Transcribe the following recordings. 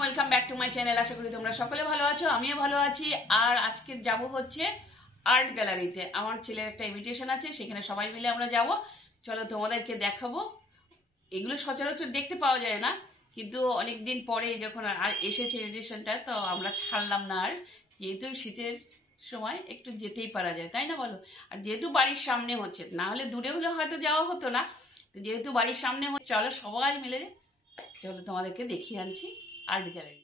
Welcome back to my channel. আশা করি তোমরা সকলে ভালো আছো, আমিও ভালো আছি। আর আজকে যাব হচ্ছে আর্ট গ্যালারিতে। আমার ছেলের একটা ইনভিটেশন আছে, সেখানে সবাই মিলে আমরা যাব। চলো তোমাদেরকে দেখাবো। এগুলো সচরাচর দেখতে পাওয়া যায় না, কিন্তু অনেক দিন পরে যখন এসেছে ইনভিটেশনটা, তো আমরা ছাড়লাম না আর। যেহেতু শীতের সময় একটু যেতেই পারা যায়, তাই না বলো? আর যেহেতু বাড়ির সামনে হচ্ছে, না হলে দূরে হলে হয়তো যাওয়া হতো না, যেহেতু বাড়ির সামনে হচ্ছে, চলো সবাই মিলে চলো তোমাদেরকে দেখিয়ে আনছি আর্ট গ্যালারি।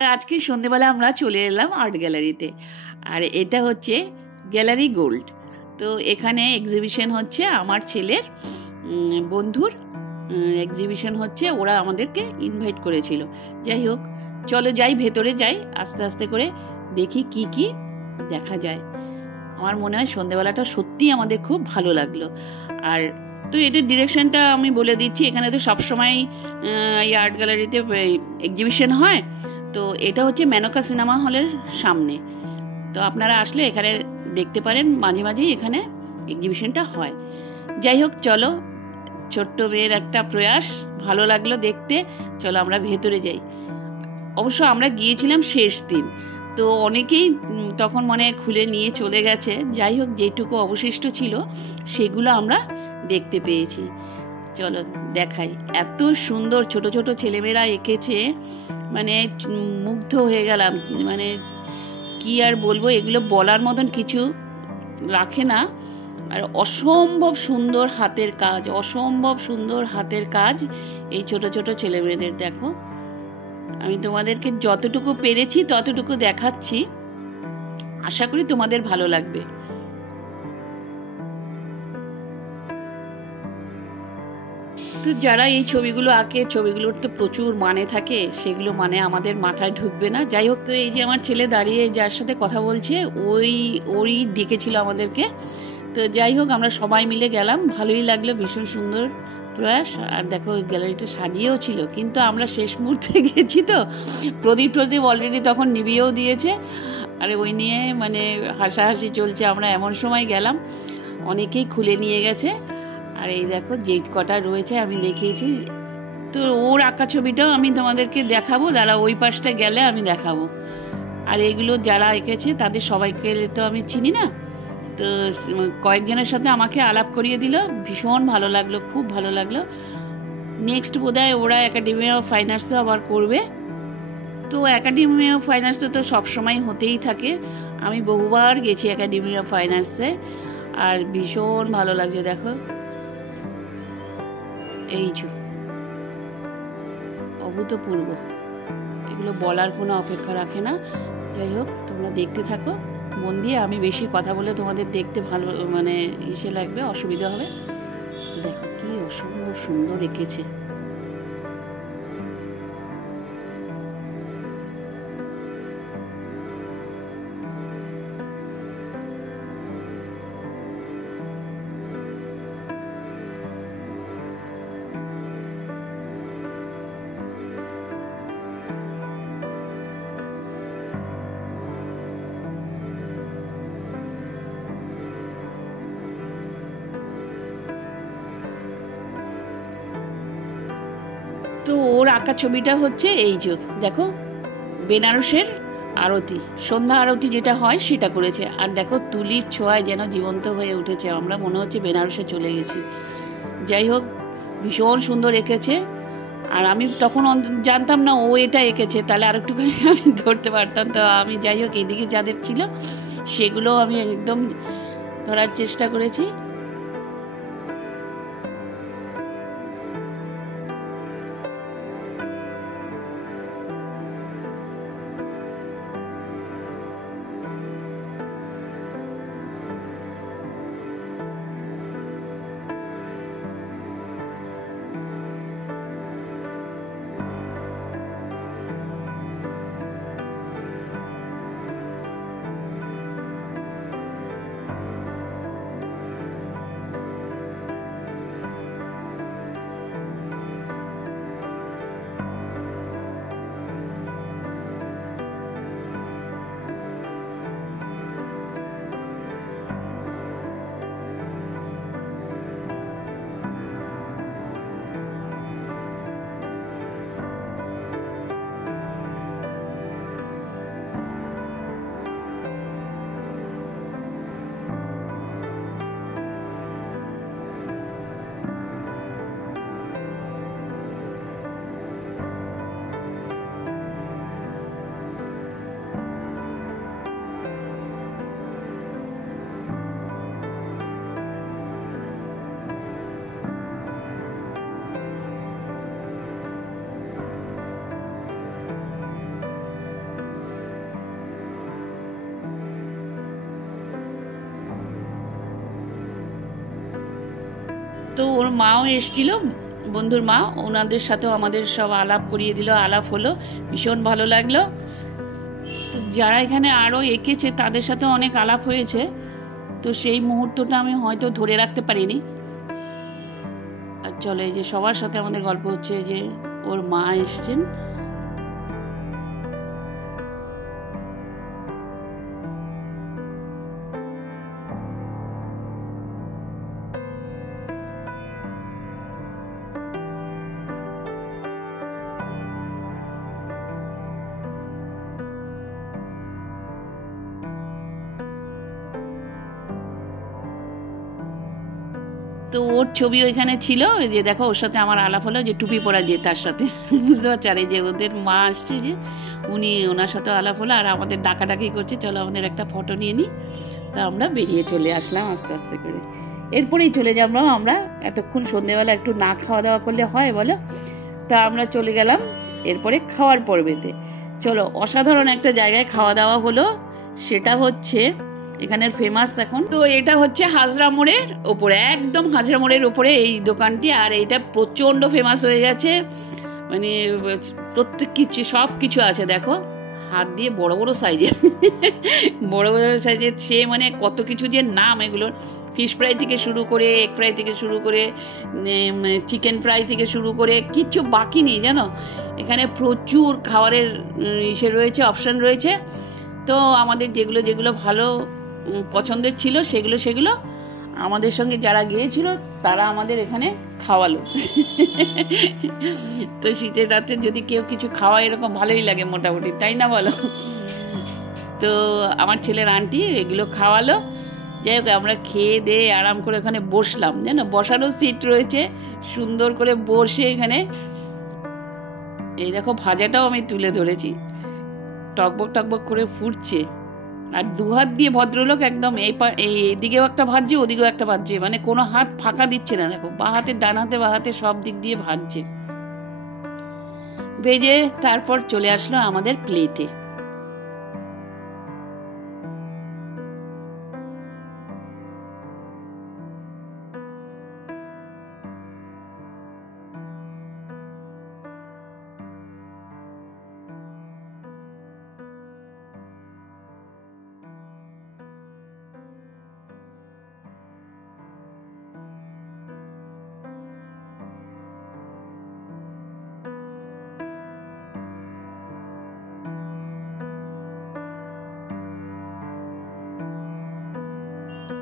আজকে সন্ধেবেলা আমরা চলে এলাম আর্ট গ্যালারিতে। আর এটা হচ্ছে গ্যালারি গোল্ড। তো এখানে এক্সিবিশন হচ্ছে আমার ছেলের বন্ধুর এক্সিবিশন হচ্ছে, ওরা আমাদেরকে ইনভাইট করেছিল। যাই হোক, চলো যাই, ভেতরে যাই, আস্তে আস্তে করে দেখি কি কি দেখা যায়। আমার মনে হয় সন্ধেবেলাটা সত্যি আমাদের খুব ভালো লাগলো। আর তো এটার ডিরেকশনটা আমি বলে দিচ্ছি। এখানে তো সবসময় এই আর্ট গ্যালারিতে এক্সিবিশন হয়। তো এটা হচ্ছে মেনকা সিনেমা হলের সামনে। তো আপনারা আসলে এখানে দেখতে পারেন, মাঝে মাঝেই এখানে এক্সিবিশনটা হয়। যাই হোক, চলো, ছোট্ট মেয়ের একটা প্রয়াস, ভালো লাগলো দেখতে। চলো আমরা ভেতরে যাই। অবশ্য আমরা গিয়েছিলাম শেষ দিন, তো অনেকেই তখন মনে খুলে নিয়ে চলে গেছে। যাই হোক, যেটুকু অবশিষ্ট ছিল সেগুলো আমরা দেখতে পেয়েছি। চলো দেখাই। এত সুন্দর ছোট ছোট ছেলেমেয়েরা এঁকেছে, মানে মুগ্ধ হয়ে গেলাম। মানে কি আর বলবো, এগুলো বলার মতন কিছু রাখে না। আর অসম্ভব সুন্দর হাতের কাজ, অসম্ভব সুন্দর হাতের কাজ এই ছোট ছোট ছেলেমেয়েদের। দেখো, আমি তোমাদেরকে যতটুকু পেরেছি ততটুকু দেখাচ্ছি, আশা করি তোমাদের ভালো লাগবে। তো যারা এই ছবিগুলো আঁকে, ছবিগুলোর তো প্রচুর মানে থাকে, সেগুলো মানে আমাদের মাথায় ঢুকবে না। যাই হোক, তো এই যে আমার ছেলে দাঁড়িয়ে যার সাথে কথা বলছে, ওই ডেকেছিল আমাদেরকে। তো যাই হোক, আমরা সবাই মিলে গেলাম, ভালোই লাগলো, ভীষণ সুন্দর প্রয়াস। আর দেখো, গ্যালারিটা সাজিয়েও ছিল, কিন্তু আমরা শেষ মুহূর্তে গেছি, তো প্রদীপ অলরেডি তখন নিভিয়েও দিয়েছে। আর ওই নিয়ে মানে হাসাহাসি চলছে। আমরা এমন সময় গেলাম, অনেকেই খুলে নিয়ে গেছে। আর এই দেখো, যে কটা রয়েছে আমি দেখিয়েছি। তো ওর আঁকা ছবিটাও আমি তোমাদেরকে দেখাবো, যারা ওই পাশটা গেলে আমি দেখাবো। আর এগুলো যারা এঁকেছে তাদের সবাইকে তো আমি চিনি না, তো কয়েকজনের সাথে আমাকে আলাপ করিয়ে দিল, ভীষণ ভালো লাগলো, খুব ভালো লাগলো। নেক্সট বোধহয় ওরা একাডেমি অফ ফাইন আর্টসও আবার করবে। তো একাডেমি অফ ফাইন আর্টসে তো সবসময় হতেই থাকে, আমি বহুবার গেছি একাডেমি অফ ফাইন আর্টসে, আর ভীষণ ভালো লাগছে। দেখো, এই যে অভূতপূর্ব, এগুলো বলার কোনো অপেক্ষা রাখে না। যাই হোক, তোমরা দেখতে থাকো মন দিয়ে। আমি বেশি কথা বলে তোমাদের দেখতে ভালো মানে ইসে লাগবে, অসুবিধা হবে। তো দেখো কি অসম্ভব সুন্দর এঁকেছে। তো ওর আঁকা ছবিটা হচ্ছে এই যে দেখো, বেনারসের আরতি, সন্ধ্যা আরতি যেটা হয় সেটা করেছে। আর দেখো, তুলির ছোঁয়ায় যেন জীবন্ত হয়ে উঠেছে, আমরা মনে হচ্ছে বেনারসে চলে গেছি। যাই হোক, ভীষণ সুন্দর এঁকেছে। আর আমি তখন জানতাম না ও এটা এঁকেছে, তাহলে আর একটুখানি আমি ধরতে পারতাম। তো আমি যাই হোক, এদিকে যাদের ছিল সেগুলো আমি একদম ধরার চেষ্টা করেছি। তো ওর মাও এসেছিল, বন্ধুর মা, ওনাদের সাথেও আমাদের সব আলাপ করিয়ে দিল, আলাপ হলো, ভীষণ ভালো লাগলো। তো যারা এখানে আরও এঁকেছে তাদের সাথে অনেক আলাপ হয়েছে, তো সেই মুহূর্তটা আমি হয়তো ধরে রাখতে পারিনি। আর চলো, এই যে সবার সাথে আমাদের গল্প হচ্ছে, যে ওর মা এসছেন। তো ওর ছবিও এখানে ছিল, যে দেখো ওর সাথে আমার আলাপ হলো, যে টুপি পরা যে তার সাথে, বুঝতে পারছি। আর এই যে ওদের মা আসছে, যে উনি, ওনার সাথে আলাপ হলো, আর আমাদের ডাকাডাকি করছে, চলো আমাদের একটা ফটো নিয়ে নিই। তা আমরা বেরিয়ে চলে আসলাম আস্তে আস্তে করে। এরপরেই চলে যাবো আমরা, এতক্ষণ সন্ধেবেলা একটু না খাওয়া দাওয়া করলে হয় বলো? তা আমরা চলে গেলাম এরপরে খাওয়ার পর্বেতে। চলো, অসাধারণ একটা জায়গায় খাওয়া দাওয়া হলো, সেটা হচ্ছে এখানের ফেমাস এখন। তো এটা হচ্ছে হাজরা মোড়ের ওপরে, একদম হাজরা মোড়ের ওপরে এই দোকানটি। আর এইটা প্রচণ্ড ফেমাস হয়ে গেছে, মানে প্রত্যেক কিছু, সব কিছু আছে। দেখো, হাত দিয়ে বড় বড় সাইজের, বড় বড় সাইজের, সে মানে কত কিছু যে নাম এগুলোর। ফিশ ফ্রাই থেকে শুরু করে, এগ ফ্রাই থেকে শুরু করে, চিকেন ফ্রাই থেকে শুরু করে, কিচ্ছু বাকি নেই জানো। এখানে প্রচুর খাবারের ইসে রয়েছে, অপশান রয়েছে। তো আমাদের যেগুলো যেগুলো ভালো পছন্দের ছিল, সেগুলো আমাদের সঙ্গে যারা গিয়েছিল তারা আমাদের এখানে খাওয়ালো। তো শীতের রাতে যদি কেউ কিছু খাওয়ায়, এরকম ভালোই লাগে মোটামুটি, তাই না বলো? তো আমার ছেলের আন্টি এগুলো খাওয়ালো। যাই হোক, আমরা খেয়ে দিয়ে আরাম করে ওখানে বসলাম, জানো, বসারও সিট রয়েছে, সুন্দর করে বসে এখানে। এই দেখো, ভাজাটাও আমি তুলে ধরেছি, টকবক টকবক করে ফুটছে। আর দুহাত দিয়ে ভদ্রলোক একদম এইদিকেও একটা ভাজছে, ওদিকেও একটা ভাজছে, মানে কোনো হাত ফাঁকা দিচ্ছে না। দেখো, বা হাতে, ডান হাতে, বা হাতে, সব দিক দিয়ে ভাজছে। ভেজে তারপর চলে আসলো আমাদের প্লেটে।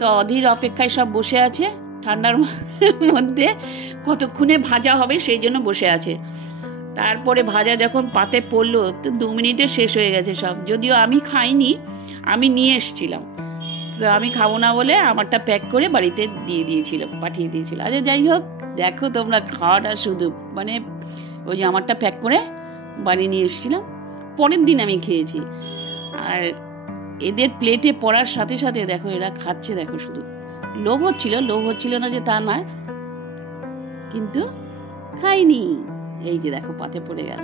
তো অধীর অপেক্ষায় সব বসে আছে, ঠান্ডার মধ্যে কতক্ষণে ভাজা হবে সেই জন্য বসে আছে। তারপরে ভাজা যখন পাতে পড়লো, তো 2 মিনিটে শেষ হয়ে গেছে সব। যদিও আমি খাইনি, আমি নিয়ে এসেছিলাম, তো আমি খাবো না বলে আমারটা প্যাক করে বাড়িতে দিয়ে দিয়েছিল, পাঠিয়ে দিয়েছিল। আচ্ছা, যাই হোক, দেখো তোমরা, খাওয়াটা শুধু মানে ওই যে আমারটা প্যাক করে বাড়ি নিয়ে এসেছিলাম, পরের দিন আমি খেয়েছি। আর এদের প্লেটে পড়ার সাথে সাথে দেখো এরা খাচ্ছে, দেখো, শুধু লোভ হচ্ছিল না যে তা নয়, কিন্তু খাইনি। এই যে দেখো, পাতে পড়ে গেল।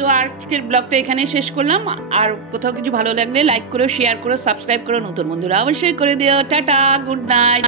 তো আজকের ব্লগটা এখানে শেষ করলাম। আর কোথাও কিছু ভালো লাগলে লাইক করো, শেয়ার করো, সাবস্ক্রাইব করো, নতুন বন্ধুরা অবশ্যই করে দিও। Tata, good night.